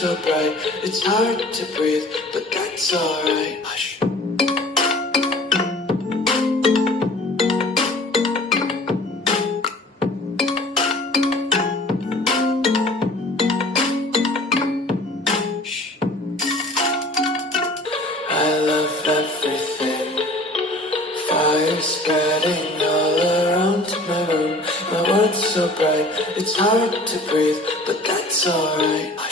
so bright, it's hard to breathe, but that's alright. Hush. I love everything. Fire spreading all around my room. My world's so bright, it's hard to breathe, but that's alright.